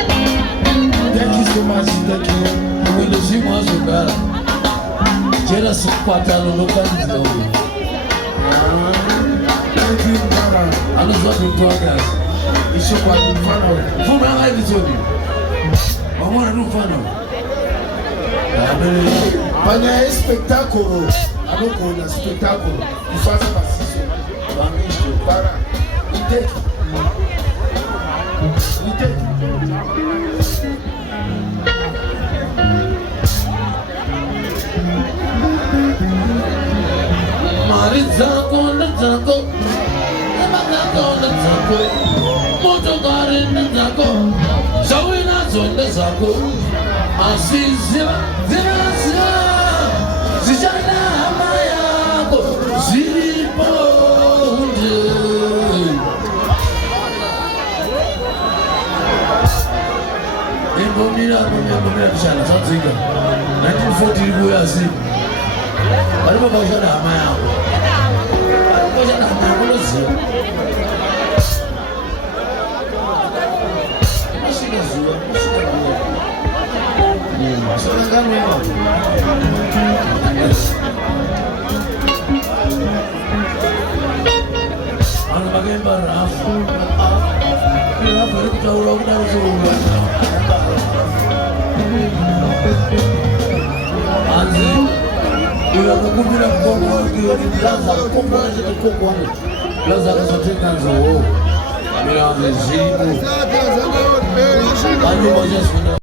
Thank you so much. Thank you. We will see once we got. Jera supporta lo local is the way. Thank you, Mama. I was up in progress. It's so quite fun. For my life is only. I want to do fun. Panya spectaculo. I don't call it spectaculo. You fast passage. Vamos para. We take. Marizako na zako, Marizako na zako, Motokari na zako, Shawina zonde zako, Asizia, Zinasia, Zijana Amayako, Zilipo. Mira, sana satika. 1940 ribu ya si. Balipo bausha na ama yao. Bausha na ama yao lozi. Mashika zuwa, mashika zuwa. Mashika gani yao? Yes. Ana magemba rafu. Rafu utaura unazuwa. Anzi, uya kukumira mkongo waki laza mkongo waki mkongo waki laza kasatika nzo mira wazimu. Anu moja